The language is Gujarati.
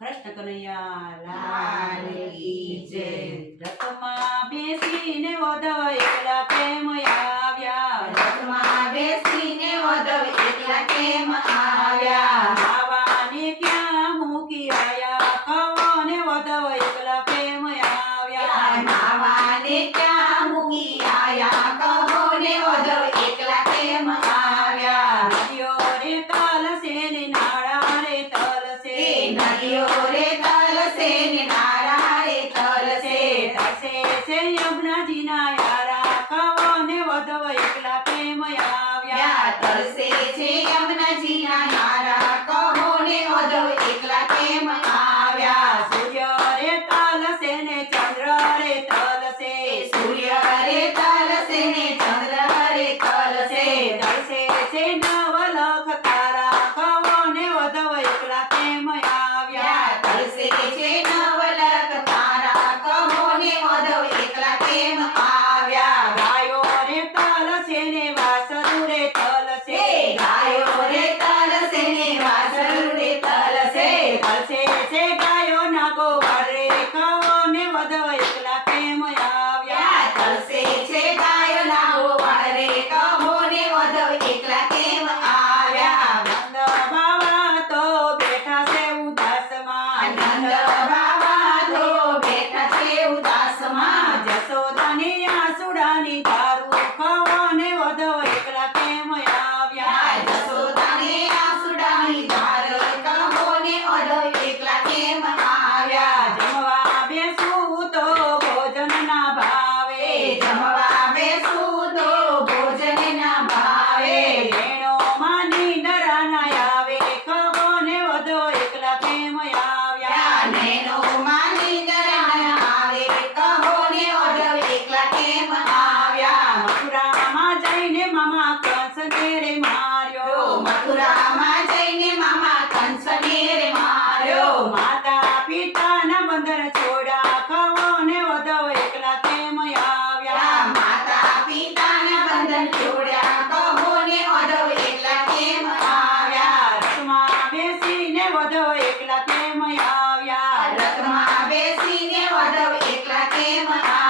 કૃષ્ણ કનૈયા લાલ કી જય. રથમાં બેસીને વધવ એકલા પ્રેમ આવ્યા. રથમાં બેસીને વધવ એકલા પ્રેમ આવ્યા. બાવાને ક્યાં મૂકી આવ્યા નદીઓ રે તલસે ને નારા રે તલસે તસે છે યમુનાજીના યારા. કવને છે Hey. એકલા કેમ આ